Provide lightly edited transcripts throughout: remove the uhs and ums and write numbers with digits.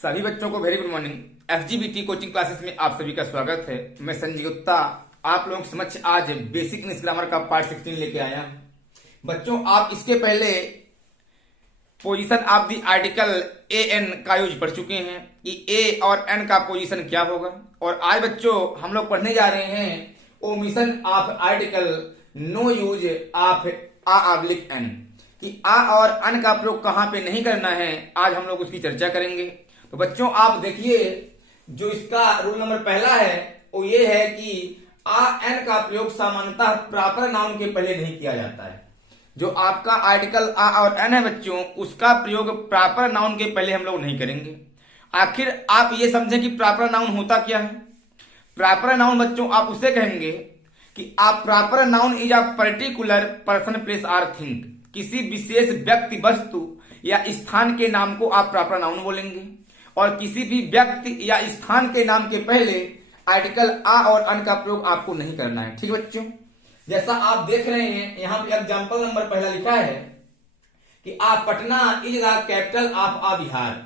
सभी बच्चों को very good morning. FGBT coaching classes में आप सभी का स्वागत है। मैं संजय गुप्ता आप लोगों के समक्ष आज बेसिक इंग्लिश ग्रामर का पार्ट 16 लेके आया हूं। बच्चों, आप इसके पहले position of the article a an का यूज पढ़ चुके हैं कि ए और एन का पोजीशन क्या होगा। और आज बच्चों हम लोग पढ़ने जा रहे हैं omission of article no use of an, कि आ और अन का प्रयोग कहां पे नहीं करना है। आज हम लोग उसकी चर्चा करेंगे। तो बच्चों आप देखिए, जो इसका रूल नंबर पहला है वो ये है कि आ एन का प्रयोग सामान्यतः प्रॉपर नाउन के पहले नहीं किया जाता है। जो आपका आर्टिकल आ और एन है बच्चों, उसका प्रयोग प्रॉपर नाउन के पहले हम लोग नहीं करेंगे। आखिर आप ये समझें कि प्रॉपर नाउन होता क्या है। प्रॉपर नाउन बच्चों आप उसे कहेंगे कि आप proper noun is a particular person place or thing. किसी विशेष व्यक्ति, वस्तु या स्थान के नाम को आप प्रॉपर नाउन बोलेंगे। और किसी भी व्यक्ति या स्थान के नाम के पहले आर्टिकल आ और अन का प्रयोग आपको नहीं करना है। ठीक बच्चों, जैसा आप देख रहे हैं यहाँ पे एग्जाम्पल नंबर पहला लिखा है कि uh Patna is the capital of uh Bihar.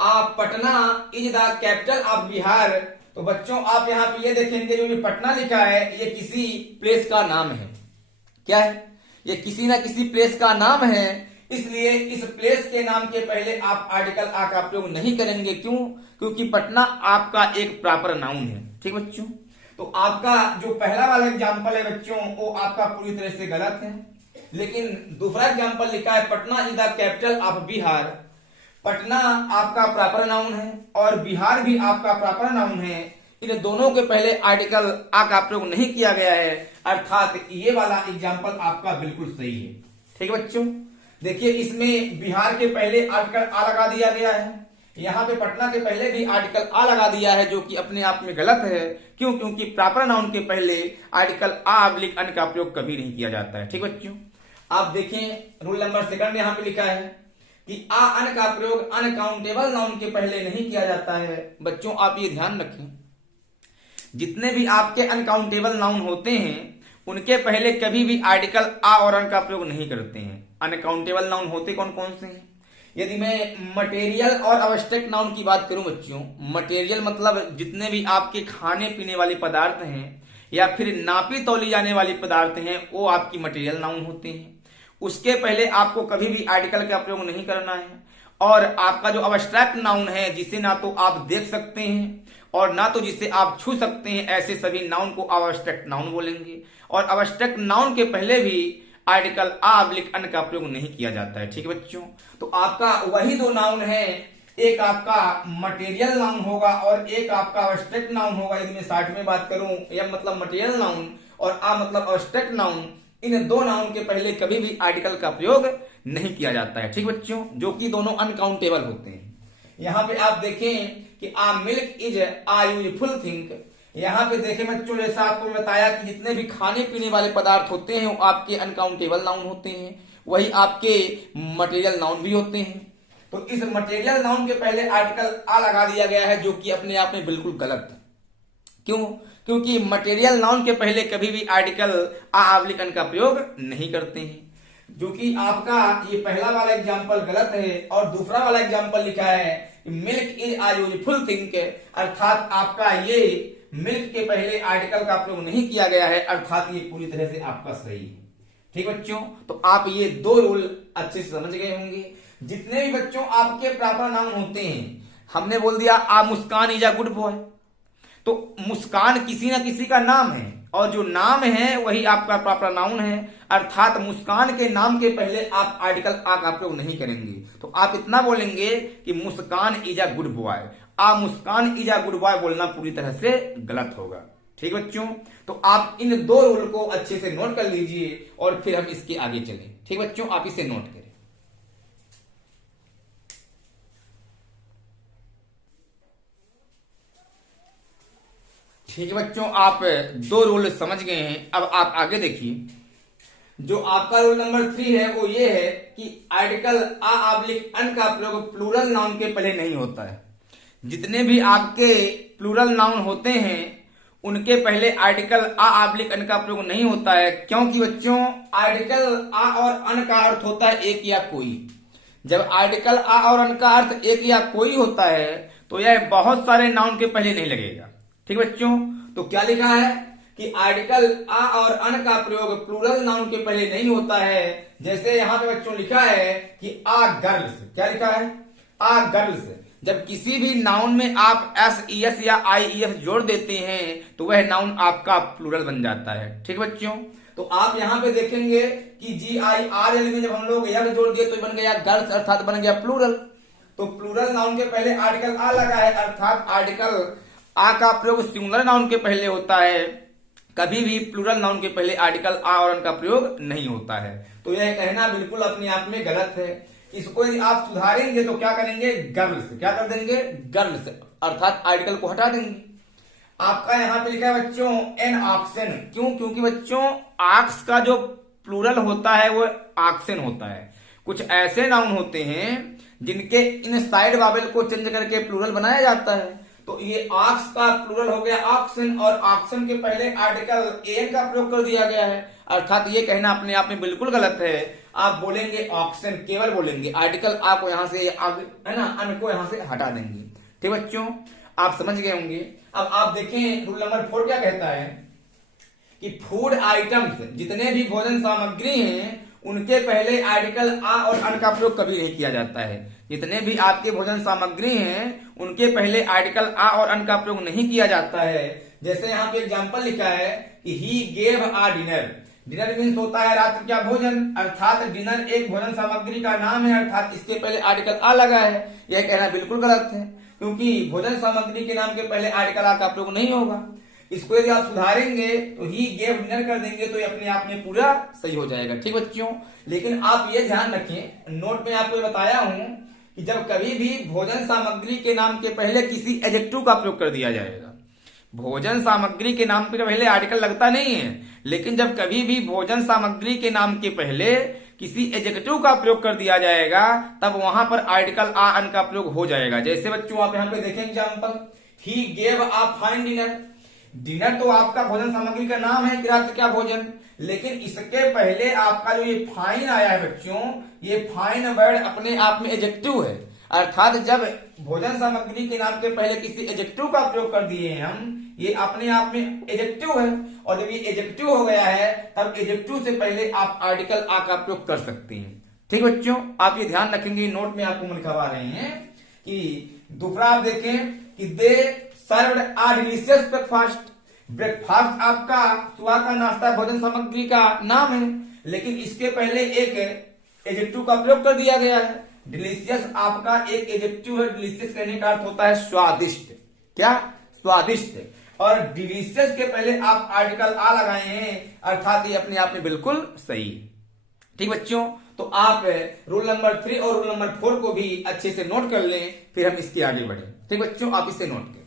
Uh Patna is the capital of Bihar. तो बच्चों आप यहाँ पे ये देखेंगे, जो पटना लिखा है ये किसी प्लेस का नाम है। क्या है? ये किसी ना किसी प्लेस का नाम है, इसलिए इस प्लेस के नाम के पहले आप आर्टिकल आ का प्रयोग नहीं करेंगे। क्यों? क्योंकि पटना आपका एक प्रॉपर नाउन है। ठीक बच्चों, तो आपका जो पहला वाला एग्जांपल है बच्चों वो आपका पूरी तरह से गलत है। लेकिन दूसरा एग्जांपल लिखा है Patna is the capital of Bihar. Patna आपका प्रॉपर नाउन है और बिहार भी आपका प्रॉपर नाउन है। इन दोनों के पहले आर्टिकल आ का प्रयोग नहीं किया गया है, अर्थात ये वाला एग्जाम्पल आपका बिल्कुल सही है। ठीक है बच्चों, देखिए इसमें बिहार के पहले आर्टिकल आ लगा दिया गया है, यहाँ पे पटना के पहले भी आर्टिकल आ लगा दिया है, जो कि अपने आप में गलत है। क्यों? क्योंकि प्रॉपर नाउन के पहले आर्टिकल आ/अन का प्रयोग कभी नहीं किया जाता है। ठीक बच्चों, आप देखें रूल नंबर सेकंड यहाँ पे लिखा है कि आ अन का प्रयोग अनकाउंटेबल नाउन के पहले नहीं किया जाता है। बच्चों आप ये ध्यान रखें, जितने भी आपके अनकाउंटेबल नाउन होते हैं उनके पहले कभी भी आर्टिकल आ और अन का प्रयोग नहीं करते हैं। अनकाउंटेबल नाउन होते कौन कौन से हैं? यदि मैं मटेरियल और अब्स्ट्रैक्ट नाउन की बात करूं बच्चों, मटेरियल मतलब जितने भी आपके खाने पीने वाले पदार्थ हैं या फिर नापी तौली जाने वाले पदार्थ हैं वो आपकी मटेरियल नाउन होते हैं। उसके पहले आपको कभी भी आर्टिकल का प्रयोग नहीं करना है। और आपका जो अब्स्ट्रैक्ट नाउन है, जिसे ना तो आप देख सकते हैं और ना तो जिसे आप छू सकते हैं, ऐसे सभी नाउन को अब्स्ट्रैक्ट नाउन बोलेंगे। और अब्स्ट्रैक्ट नाउन के पहले भी आर्टिकल आ/अन का प्रयोग नहीं किया जाता है। ठीक है बच्चों, तो आपका वही दो नाउन है, एक आपका मटेरियल नाउन होगा और एक आपका अब्स्ट्रैक्ट नाउन होगा। यदि मैं शॉर्ट में बात करूं, या मतलब मटेरियल नाउन और आ मतलब अब्स्ट्रैक्ट नाउन, इन दो नाउन के पहले कभी भी आर्टिकल का प्रयोग नहीं किया जाता है। ठीक बच्चों, जो कि दोनों अनकाउंटेबल होते हैं। यहाँ पे आप देखें कि uh milk is a useful thing. यहाँ पे देखें बच्चों, जैसा आपको बताया कि जितने भी खाने पीने वाले पदार्थ होते हैं वो आपके अनकाउंटेबल नाउन होते हैं, वही आपके मटेरियल नाउन भी होते हैं। तो इस मटेरियल नाउन के पहले आर्टिकल आ लगा दिया गया है, जो कि अपने आप में बिल्कुल गलत है। क्यों? क्योंकि मटेरियल नाउन के पहले कभी भी आर्टिकल आ/अन का प्रयोग नहीं करते हैं। जो कि आपका ये पहला वाला एग्जाम्पल गलत है। और दूसरा वाला एग्जाम्पल लिखा है milk is a useful thing, अर्थात आपका ये मिल्क के पहले आर्टिकल का प्रयोग नहीं किया गया है, अर्थात ये पूरी तरह से आपका सही है। ठीक बच्चों, तो आप ये दो रूल अच्छे से समझ गए होंगे। जितने भी बच्चों आपके प्रॉपर नाउन होते हैं, हमने बोल दिया आ Muskan is a good boy, तो मुस्कान किसी ना किसी का नाम है और जो नाम है वही आपका प्रॉपर नाउन है, अर्थात मुस्कान के नाम के पहले आप आर्टिकल आ का प्रयोग नहीं करेंगे। तो आप इतना बोलेंगे कि Muskan is a good boy. Uh Muskan is a good boy बोलना पूरी तरह से गलत होगा। ठीक बच्चों, तो आप इन दो रूल को अच्छे से नोट कर लीजिए और फिर हम इसके आगे चलें। ठीक बच्चों, आप इसे नोट करें। ठीक है बच्चों, आप दो रूल समझ गए हैं। अब आप आगे देखिए, जो आपका रूल नंबर 3 है वो ये है कि आर्टिकल आ/अन का प्रयोग प्लूरल नाउन के पहले नहीं होता है। जितने भी आपके प्लूरल नाउन होते हैं उनके पहले आर्टिकल आ/अन का प्रयोग नहीं होता है। क्योंकि बच्चों आर्टिकल आ और अन का अर्थ होता है एक या कोई। जब आर्टिकल आ और अन का अर्थ एक या कोई होता है तो यह बहुत सारे नाउन के पहले नहीं लगेगा। ठीक बच्चों, तो क्या लिखा है कि आर्टिकल आ और अन का प्रयोग प्लूरल नाउन के पहले नहीं होता है। जैसे यहां पे बच्चों लिखा है कि आ गर्ल्स, क्या लिखा है, आ गर्ल्स। जब किसी भी नाउन में आप एस ई एस या आई ई एस जोड़ देते हैं तो वह नाउन आपका प्लूरल बन जाता है। ठीक बच्चों, तो आप यहां पे देखेंगे कि जी आई आर एल में जब हम लोग यह जोड़ दिए तो बन गया गर्ल्स, अर्थात बन गया प्लूरल। तो प्लूरल नाउन के पहले आर्टिकल आ लगा है, अर्थात आर्टिकल आ का प्रयोग सिंगुलर नाउन के पहले होता है। कभी भी प्लूरल नाउन के पहले आर्टिकल आ और अन का प्रयोग नहीं होता है। तो यह कहना बिल्कुल अपने आप में गलत है। इसको यदि आप सुधारेंगे तो क्या करेंगे, गर्ल्स, क्या कर देंगे, गर्ल्स, अर्थात आर्टिकल को हटा देंगे। आपका यहां पे लिखा है बच्चों एन ऑक्सन, क्यों, क्योंकि बच्चों आक्स का जो प्लूरल होता है वो ऑक्सन होता है। कुछ ऐसे नाउन होते हैं जिनके इन साइड वावेल को चेंज करके प्लूरल बनाया जाता है। तो ये ऑक्स का प्लूरल हो गया ऑक्सन, और ऑक्सन के पहले आर्टिकल एन का प्रयोग कर दिया गया है, अर्थात ये कहना अपने आप में बिल्कुल गलत है। आप बोलेंगे ऑक्सन, केवल बोलेंगे, आर्टिकल आ को यहां से आगे है ना, अन को यहां से हटा देंगे। ठीक बच्चों, आप समझ गए होंगे। अब आप देखें रूल नंबर 4 क्या कहता है कि फूड आइटम्स, जितने भी भोजन सामग्री हैं उनके पहले आर्टिकल आ और अन का प्रयोग कभी नहीं किया जाता है। जितने भी आपके भोजन सामग्री हैं उनके पहले आर्टिकल आ और अन का प्रयोग नहीं किया जाता है। जैसे यहाँ पे एग्जांपल लिखा है कि he gave a dinner. Dinner means होता है रात्रि का भोजन, अर्थात डिनर एक भोजन सामग्री का नाम है, अर्थात इसके पहले आर्टिकल आ लगा है। यह कहना बिल्कुल गलत है, क्योंकि भोजन सामग्री के नाम के पहले आर्टिकल आ का प्रयोग नहीं होगा। इसको यदि आप सुधारेंगे तो ही गेव डिनर कर देंगे तो ये अपने आप में पूरा सही हो जाएगा। ठीक बच्चों, लेकिन आप ये ध्यान रखें, नोट में आपको बताया हूं कि जब कभी भी भोजन सामग्री के नाम के पहले किसी एडजेक्टिव का प्रयोग कर दिया जाएगा, भोजन सामग्री के नाम के पहले आर्टिकल लगता नहीं है, लेकिन जब कभी भी भोजन सामग्री के नाम के पहले किसी एडजेक्टिव का प्रयोग कर दिया जाएगा तब वहां पर आर्टिकल आ अन का प्रयोग हो जाएगा। जैसे बच्चों आप यहां पे देखें example, he gave a fine dinner. Dinner तो आपका भोजन सामग्री का नाम है, रात्रि का भोजन, लेकिन इसके पहले आपका जो ये फाइन आया है बच्चों, ये फाइन वर्ड अपने आप में एडजेक्टिव है, अर्थात जब भोजन सामग्री के नाम के पहले किसी एडजेक्टिव का प्रयोग कर दिए हैं हम, ये अपने आप में एडजेक्टिव है, और जब ये एडजेक्टिव हो गया है तब एडजेक्टिव से पहले आप आर्टिकल आ का प्रयोग कर सकते हैं। ठीक बच्चों, आप ये ध्यान रखेंगे, नोट में आपको लिखवा रहे हैं कि दूसरा आप देखें कि दे सर्व्ड आ डिलीशियस ब्रेकफास्ट। ब्रेकफास्ट आपका सुबह का नाश्ता भोजन सामग्री का नाम है, लेकिन इसके पहले एक एडजेक्टिव का प्रयोग कर दिया गया है। डिलीशियस आपका एक एडजेक्टिव है, डिलीशियस कहने का अर्थ होता है स्वादिष्ट, क्या, स्वादिष्ट, और डिलीशियस के पहले आप आर्टिकल आ लगाए हैं, अर्थात ये अपने आप में बिल्कुल सही। ठीक बच्चों, तो आप रूल नंबर 3 और रूल नंबर 4 को भी अच्छे से नोट कर लें, फिर हम इसके आगे बढ़े। ठीक बच्चों, आप इसे नोट करें।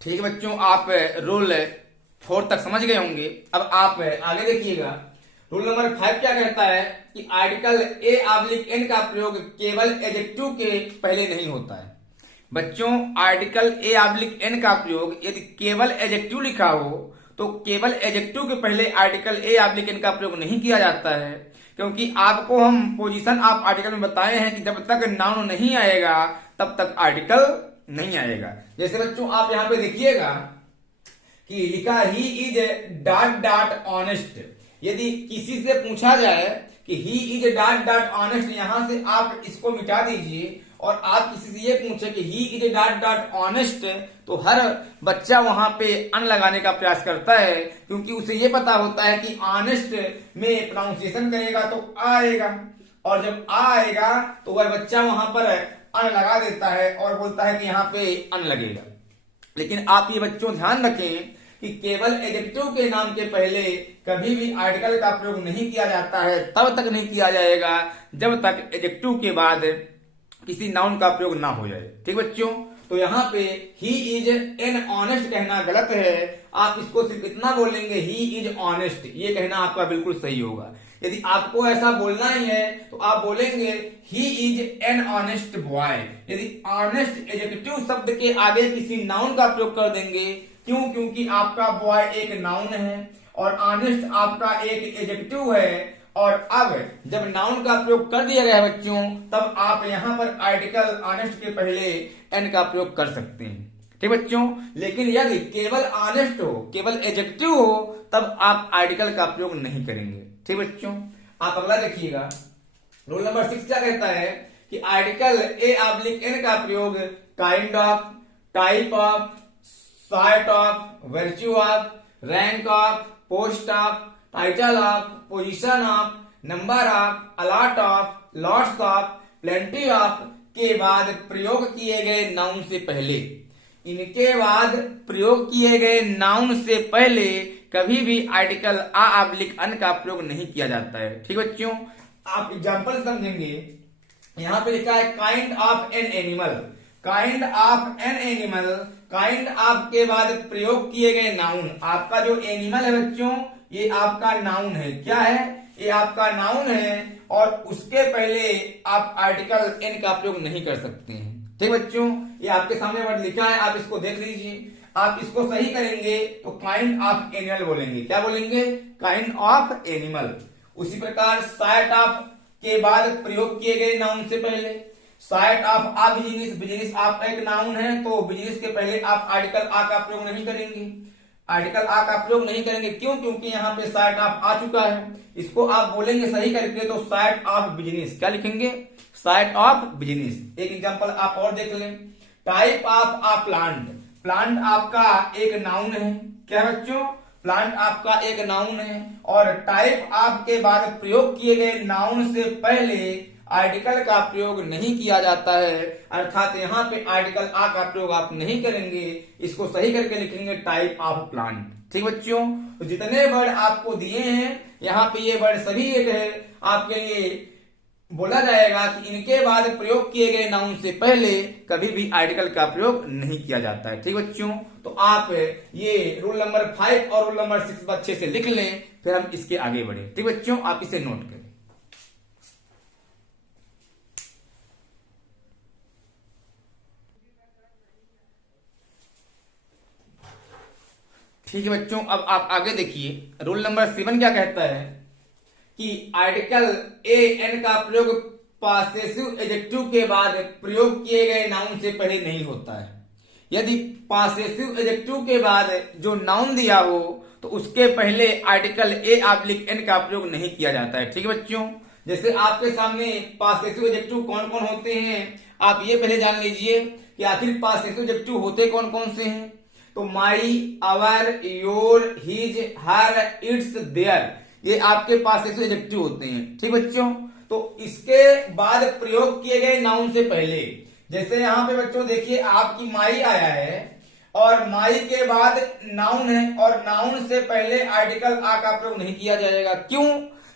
ठीक है बच्चों, आप रूल 4 तक समझ गए होंगे। अब आप आगे देखिएगा, रूल नंबर 5 क्या कहता है कि आर्टिकल ए ऑब्लिक एन का प्रयोग केवल एडजेक्टिव के पहले नहीं होता है। बच्चों, आर्टिकल ए ऑब्लिक एन का प्रयोग यदि केवल एडजेक्टिव लिखा हो तो केवल एडजेक्टिव के पहले आर्टिकल ए ऑब्लिक एन का प्रयोग नहीं किया जाता है, क्योंकि आपको हम पोजीशन आप आर्टिकल में बताए हैं कि जब तक नाउन नहीं आएगा तब तक आर्टिकल नहीं आएगा। जैसे बच्चों आप यहां पे देखिएगा कि लिखा he is dot dot honest. यदि किसी से पूछा जाए कि he is dot dot honest, यहां से आप इसको मिटा दीजिए और आप किसी से ये पूछे कि he is dot dot honest, तो हर बच्चा वहां पे अन लगाने का प्रयास करता है, क्योंकि उसे ये पता होता है कि ऑनेस्ट में प्रोनाउंसिएशन करेगा तो आएगा, और जब आएगा तो वह बच्चा वहां पर अन लगा देता है और बोलता है कि यहाँ पे अन लगेगा। लेकिन आप ये बच्चों ध्यान रखें कि केवल एडजेक्टिव के नाम के पहले कभी भी आर्टिकल का प्रयोग नहीं किया जाता है, तब तक नहीं किया जाएगा जब तक एडजेक्टिव के बाद किसी नाउन का प्रयोग ना हो जाए। ठीक बच्चों, तो यहाँ पे ही इज एन ऑनेस्ट कहना गलत है, आप इसको सिर्फ इतना बोलेंगे ही इज ऑनेस्ट, ये कहना आपका बिल्कुल सही होगा। यदि आपको ऐसा बोलना ही है तो आप बोलेंगे he is an honest boy. यदि ऑनेस्ट एडजेक्टिव शब्द के आगे किसी नाउन का प्रयोग कर देंगे क्यों? क्योंकि आपका बॉय एक नाउन है और ऑनेस्ट आपका एक एडजेक्टिव है। और अब जब नाउन का प्रयोग कर दिया गया बच्चों, तब आप यहां पर आर्टिकल ऑनेस्ट के पहले एन का प्रयोग कर सकते हैं। ठीक बच्चों, लेकिन यदि केवल ऑनेस्ट हो, केवल एडजेक्टिव हो, तब आप आर्टिकल का प्रयोग नहीं करेंगे। ठीक बच्चों, आप अगला देखिएगा। रूल नंबर 6 क्या कहता है कि आर्टिकल ए/एन का प्रयोग kind of, type of, sort of, virtue of, rank of, post of, title of, position of, number of, a lot of, lots of, plenty of के बाद प्रयोग किए गए नाउन से पहले, इनके बाद प्रयोग किए गए नाउन से पहले कभी भी आर्टिकल आ/अन का प्रयोग नहीं किया जाता है। ठीक बच्चों, आप एग्जांपल समझेंगे। यहां पे लिखा है kind of an animal, kind of an animal, kind of के बाद प्रयोग किए गए नाउन। आपका जो एनिमल है बच्चों, ये आपका नाउन है। क्या है? ये आपका नाउन है और उसके पहले आप आर्टिकल एन का प्रयोग नहीं कर सकते हैं। ठीक बच्चों, ये आपके सामने वर्ड लिखा है, आप इसको देख लीजिए। आप इसको सही करेंगे तो काइंड ऑफ एनिमल बोलेंगे। क्या बोलेंगे? Kind of animal. उसी प्रकार साइट ऑफ के बाद प्रयोग किए गए नाउन से पहले, sight of a business, business आपका एक नाउन है तो बिजनेस के पहले आप आर्टिकल आ का प्रयोग नहीं करेंगे। आर्टिकल आ का प्रयोग नहीं करेंगे क्यों? क्योंकि यहाँ पे साइट ऑफ आ चुका है। इसको आप बोलेंगे सही करके तो साइट ऑफ बिजनेस। क्या लिखेंगे? Sight of business. एक एग्जांपल आप और देख लें। Type of a plant, plant आपका एक नाउन है। क्या बच्चों? प्लांट आपका एक नाउन है और टाइप ऑफ के बाद प्रयोग किए गए नाउन से पहले आर्टिकल का प्रयोग नहीं किया जाता है, अर्थात यहाँ पे आर्टिकल आ का प्रयोग आप नहीं करेंगे। इसको सही करके लिखेंगे टाइप ऑफ प्लांट। ठीक बच्चों, तो जितने वर्ड आपको दिए हैं यहाँ पे ये वर्ड सभी एक है। आपके लिए बोला जाएगा कि इनके बाद प्रयोग किए गए नाउन से पहले कभी भी आर्टिकल का प्रयोग नहीं किया जाता है। ठीक बच्चों, तो आप ये रूल नंबर 5 और रूल नंबर 6 अच्छे से लिख लें, फिर हम इसके आगे बढ़े। ठीक बच्चों, आप इसे नोट करें। ठीक है बच्चों, अब आप आगे देखिए। रूल नंबर 7 क्या कहता है कि आर्टिकल ए एन का प्रयोग पॉसेसिव एडजेक्टिव के बाद प्रयोग किए गए नाउन से पहले नहीं होता है। यदि पॉसेसिव एडजेक्टिव के बाद जो नाउन दिया हो तो उसके पहले आर्टिकल ए/एन का प्रयोग नहीं किया जाता है। ठीक है बच्चों, जैसे आपके सामने पॉसेसिव एडजेक्टिव कौन कौन होते हैं, आप ये पहले जान लीजिए कि आखिर पॉसेसिव एडजेक्टिव होते कौन कौन से हैं। तो my, our, your, his, her, its, their, ये आपके पॉसेसिव एडजेक्टिव होते हैं। ठीक बच्चों, तो इसके बाद प्रयोग किए गए नाउन से पहले, जैसे यहाँ पे बच्चों देखिए आपकी माई आया है और माई के बाद नाउन है और नाउन से पहले आर्टिकल आ का प्रयोग नहीं किया जाएगा। क्यों?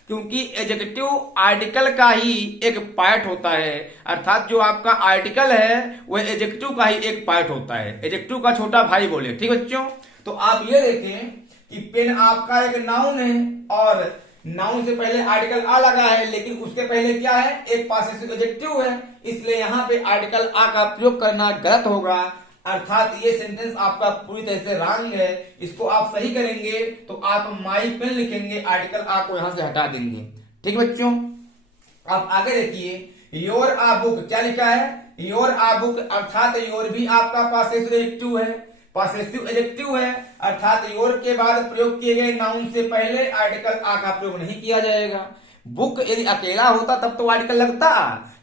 क्योंकि एडजेक्टिव आर्टिकल का ही एक पार्ट होता है, अर्थात जो आपका आर्टिकल है वह एडजेक्टिव का ही एक पार्ट होता है, एडजेक्टिव का छोटा भाई बोले। ठीक बच्चों, तो आप ये देखें कि पेन आपका एक नाउन है और नाउन से पहले आर्टिकल आ लगा है, लेकिन उसके पहले क्या है? एक पॉसेसिव एडजेक्टिव है, इसलिए यहाँ पे आर्टिकल आ का प्रयोग करना गलत होगा, अर्थात ये सेंटेंस आपका पूरी तरह से रॉन्ग है। इसको आप सही करेंगे तो आप माई पेन लिखेंगे, आर्टिकल आ को यहां से हटा देंगे। ठीक बच्चों, आप आगे देखिए। योर आ बुक, क्या लिखा है? योर आ बुक, अर्थात योर भी आपका पॉसेसिव एडजेक्टिव है, पॉसेसिव एडजेक्टिव है, अर्थात योर के बाद प्रयोग किए गए नाउन से पहले आर्टिकल आ का प्रयोग नहीं किया जाएगा। बुक यदि अकेला होता तब तो आर्टिकल लगता,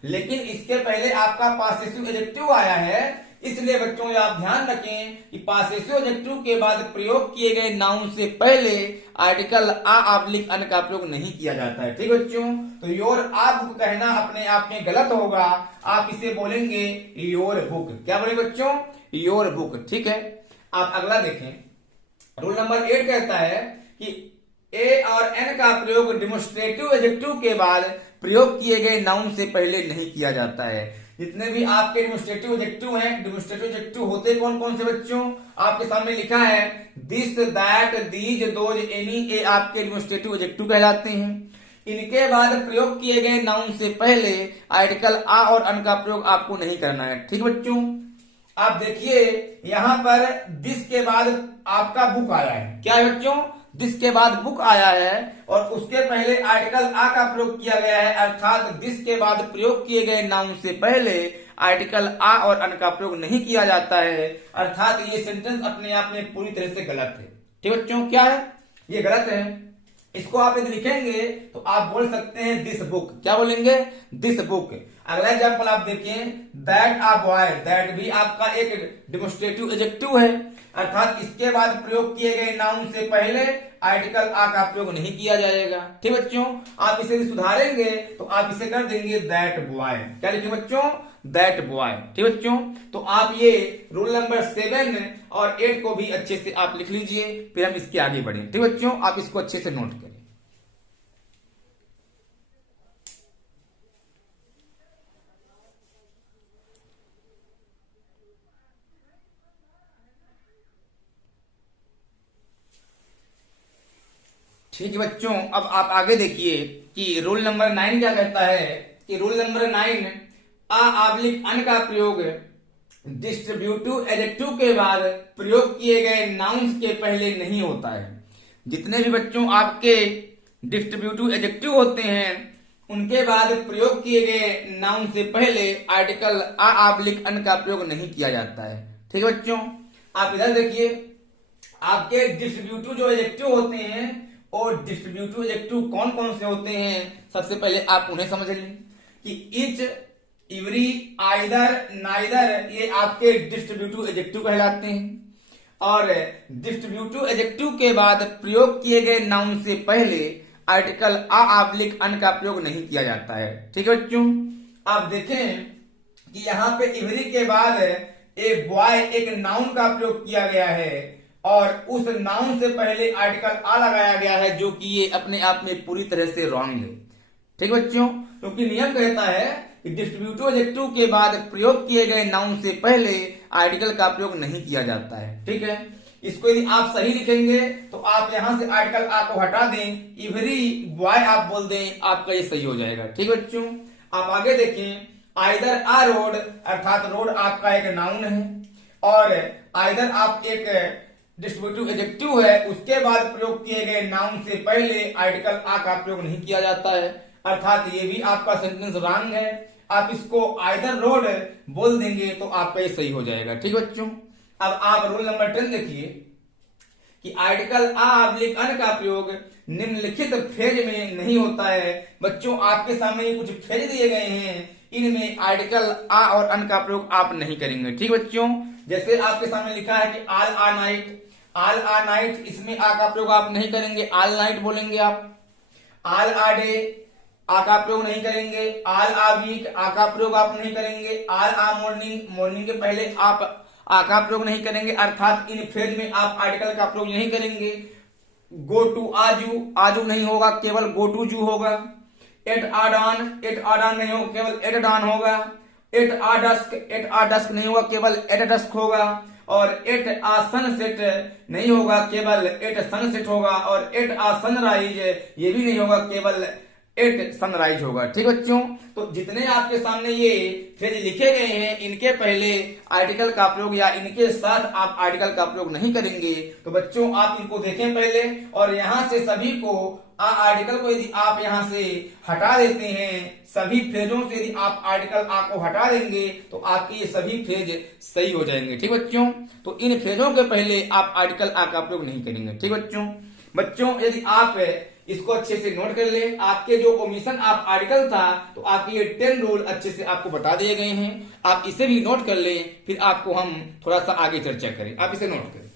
लेकिन इसके पहले आपका पॉसेसिव एडजेक्टिव आया है, इसलिए बच्चों आप ध्यान रखें कि पॉसेसिव एडजेक्टिव के बाद प्रयोग किए गए नाउन से पहले आर्टिकल आ/अन का प्रयोग नहीं किया जाता है। ठीक बच्चों, तो योर आ बुक कहना अपने आप में गलत होगा, आप इसे बोलेंगे योर बुक। क्या बोले बच्चों? Your book. ठीक है, आप अगला देखें। रूल नंबर 8 कहता है कि ए और एन का प्रयोग डिमोन्स्ट्रेटिव एडजेक्टिव के बाद प्रयोग किए गए नाउन से पहले नहीं किया जाता है। जितने भी आपके डिमोन्स्ट्रेटिव एडजेक्टिव हैं, डिमोन्स्ट्रेटिव एडजेक्टिव होते कौन कौन से बच्चों? आपके सामने लिखा है this, that, these, those, any, ये आपके डिमोन्स्ट्रेटिव एडजेक्टिव कहलाते हैं। इनके बाद प्रयोग किए गए नाउन से पहले आर्टिकल आ और अन का प्रयोग आपको नहीं करना है। ठीक बच्चों, आप देखिए यहां पर दिस के बाद आपका बुक आया है। क्या है बच्चों? दिस के बाद बुक आया है और उसके पहले आर्टिकल आ का प्रयोग किया गया है, अर्थात दिस के बाद प्रयोग किए गए नाउन से पहले आर्टिकल आ और अन का प्रयोग नहीं किया जाता है, अर्थात ये सेंटेंस अपने आप में पूरी तरह से गलत है। ठीक बच्चों, क्या है? ये गलत है। इसको आप यदि लिखेंगे तो आप बोल सकते हैं दिस बुक। क्या बोलेंगे? This book. अगला एग्जाम्पल आप देखिए, दैट आ बॉय। दैट भी आपका एक डिमोस्ट्रेटिव एडजेक्टिव है, अर्थात इसके बाद प्रयोग किए गए नाउन से पहले आर्टिकल आ का प्रयोग नहीं किया जाएगा। ठीक बच्चों, आप इसे सुधारेंगे तो आप इसे कर देंगे दैट बॉय। क्या लिखे बच्चों? That boy. ठीक बच्चों, तो आप ये रूल नंबर 7 और 8 को भी अच्छे से आप लिख लीजिए, फिर हम इसके आगे बढ़े। ठीक बच्चों, आप इसको अच्छे से नोट करें। ठीक है बच्चों, अब आप आगे देखिए कि रूल नंबर 9 क्या कहता है कि रूल नंबर 9 आब्लिक अन का प्रयोग डिस्ट्रीब्यूटिव एडजेक्टिव के बाद प्रयोग किए गए नाउन्स के पहले नहीं होता है। जितने भी बच्चों आपके डिस्ट्रीब्यूटिव एडजेक्टिव होते हैं उनके बाद प्रयोग किए गए नाउन से पहले आर्टिकल आब्लिक अन का प्रयोग नहीं किया जाता है। ठीक है बच्चों, आप इधर देखिए, आपके डिस्ट्रीब्यूटिव जो एडजेक्टिव होते हैं और डिस्ट्रीब्यूटिव एडजेक्टिव कौन कौन से होते हैं, सबसे पहले आप उन्हें समझ लें कि इच, इवरी, आइदर, नाइदर, ये आपके डिस्ट्रीब्यूटिव एडजेक्टिव कहलाते हैं और डिस्ट्रीब्यूटिव एडजेक्टिव के बाद प्रयोग किए गए नाउन से पहले आर्टिकल आब्लिक अन का प्रयोग नहीं किया जाता है। ठीक है बच्चों, आप देखें कि यहाँ पे इवरी के बाद ए बॉय एक नाउन का प्रयोग किया गया है और उस नाउन से पहले आर्टिकल आ लगाया गया है, जो कि ये अपने आप में पूरी तरह से रॉन्ग है। ठीक बच्चों, क्योंकि नियम कहता है कि डिस्ट्रीब्यूटिव एडजेक्टिव के बाद प्रयोग किए गए नाउन से पहले आर्टिकल का प्रयोग नहीं किया जाता है। ठीक है, इसको यदि आप सही लिखेंगे तो आप यहां से आर्टिकल आ को हटा दें, इवरी बॉय आप बोल दें, आपका ये सही हो जाएगा। ठीक बच्चों, आप आगे देखें, आइदर आ रोड, अर्थात रोड आपका एक नाउन है और आइदर आप एक डिस्ट्रीब्यूटिव एडजेक्टिव है, उसके बाद प्रयोग किए गए नाउन से पहले आर्टिकल आ का प्रयोग नहीं किया जाता है, अर्थात ये भी आपका सेंटेंस रॉन्ग है। आप इसको आइदर रोड बोल देंगे तो आपका ये सही हो जाएगा। ठीक बच्चों, अब आप रूल नंबर 10 देखिए कि आर्टिकल आब्लिक अन का प्रयोग निम्नलिखित फ्रेज में नहीं होता है। बच्चों, आपके सामने कुछ फ्रेज दिए गए हैं, इनमें आर्टिकल आ और अन का प्रयोग आप नहीं करेंगे। ठीक बच्चों, जैसे आपके सामने लिखा है कि आल आ नाइट, आल आ नाइट, इसमें आ का प्रयोग आप नहीं करेंगे, आल नाइट बोलेंगे आप। आल आ डे, आ का प्रयोग नहीं करेंगे। आल आ वीक, आ का प्रयोग आप नहीं करेंगे। आल आ मॉर्निंग, मॉर्निंग के पहले आप आ का प्रयोग नहीं करेंगे, अर्थात इन फ्रेज में आप आर्टिकल का प्रयोग नहीं करेंगे। गो टू आजू, आजू नहीं होगा, केवल गो टू जू होगा। एट आ डॉन, एट आ डॉन नहीं होगा, केवल एट डॉन होगा। एट आ डस्क, एट आ डस्क नहीं होगा, केवल एट डस्क होगा। और एट आ सनसेट नहीं होगा, केवल एट सनसेट होगा। और एट आ सनराइज ये भी नहीं होगा, केवल एट सनराइज होगा। ठीक बच्चों, तो जितने आपके सामने ये फ्रेज लिखे गए हैं इनके पहले आर्टिकल का प्रयोग या इनके साथ आप आर्टिकल का प्रयोग नहीं करेंगे। तो बच्चों, आप इनको देखें पहले और यहां से सभी को आर्टिकल को यदि आप यहां से हटा देते हैं, सभी फ्रेजों से यदि आप आर्टिकल आ को हटा देंगे तो आपके ये सभी फ्रेज सही हो जाएंगे। ठीक बच्चों, तो इन फ्रेजों के पहले आप आर्टिकल आ का प्रयोग नहीं करेंगे। ठीक बच्चों, यदि आप इसको अच्छे से नोट कर ले, आपके जो ओमिशन आप आर्टिकल था तो आपके ये 10 रूल अच्छे से आपको बता दिए गए हैं, आप इसे भी नोट कर ले, फिर आपको हम थोड़ा सा आगे चर्चा करें। आप इसे नोट करें।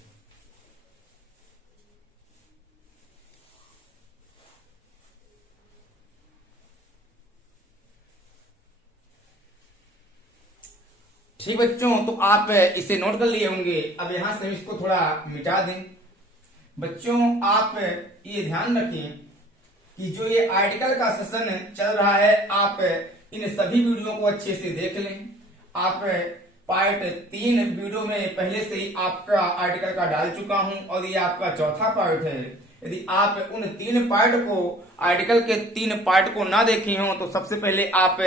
ठीक बच्चों, तो आप इसे नोट कर लिए होंगे। अब यहां से इसको थोड़ा मिटा दें। बच्चों, आप ये ध्यान रखें कि जो ये आर्टिकल का सेशन चल रहा है, आप इन सभी वीडियो को अच्छे से देख लें। आप पार्ट 3 वीडियो में पहले से ही आपका आर्टिकल का डाल चुका हूं और ये आपका चौथा पार्ट है। यदि आप उन 3 पार्ट को, आर्टिकल के 3 पार्ट को ना देखे हों तो सबसे पहले आप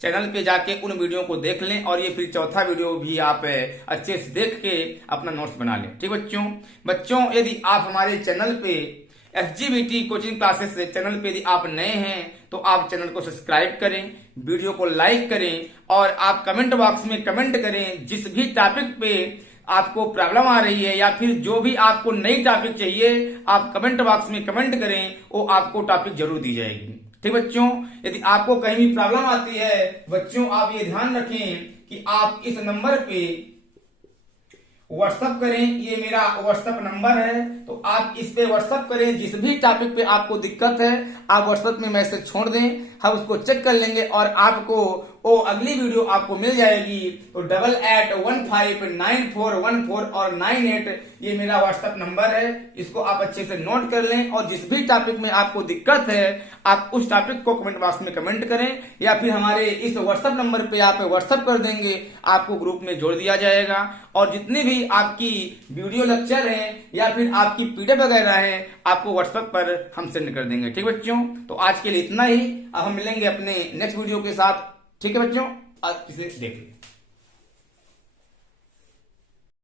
चैनल पे जाके उन वीडियो को देख लें और ये फिर चौथा वीडियो भी आप अच्छे से देख के अपना नोट्स बना लें। ठीक बच्चों, यदि आप हमारे चैनल पे SGBT कोचिंग क्लासेस से चैनल पे यदि आप नए हैं तो आप चैनल को सब्सक्राइब करें, वीडियो को लाइक करें और आप कमेंट बॉक्स में कमेंट करें। जिस भी टॉपिक पे आपको प्रॉब्लम आ रही है या फिर जो भी आपको नई टॉपिक चाहिए, आप कमेंट बॉक्स में कमेंट करें, वो आपको टॉपिक जरूर दी जाएगी। ठीक बच्चों, यदि आपको कहीं भी प्रॉब्लम आती है बच्चों, आप ये ध्यान रखें कि आप इस नंबर पे व्हाट्सएप करें। ये मेरा व्हाट्सएप नंबर है, तो आप इस पे व्हाट्सएप करें। जिस भी टॉपिक पे आपको दिक्कत है आप व्हाट्सएप में मैसेज छोड़ दें, हम उसको चेक कर लेंगे और आपको वो अगली वीडियो आपको मिल जाएगी। तो 88159414 और 98 ये मेरा व्हाट्सएप नंबर है, इसको आप अच्छे से नोट कर लें। और जिस भी टॉपिक में आपको दिक्कत है आप उस टॉपिक को कमेंट बॉक्स में कमेंट करें या फिर हमारे इस व्हाट्सएप नंबर पे आप व्हाट्सएप कर देंगे, आपको ग्रुप में जोड़ दिया जाएगा। और जितनी भी आपकी वीडियो लेक्चर है या फिर आपकी पीडीएफ वगैरह है आपको व्हाट्सएप पर हम सेंड कर देंगे। ठीक बच्चों, तो आज के लिए इतना ही। अब हम मिलेंगे अपने नेक्स्ट वीडियो के साथ। ठीक है बच्चों, आप इसे देख लें।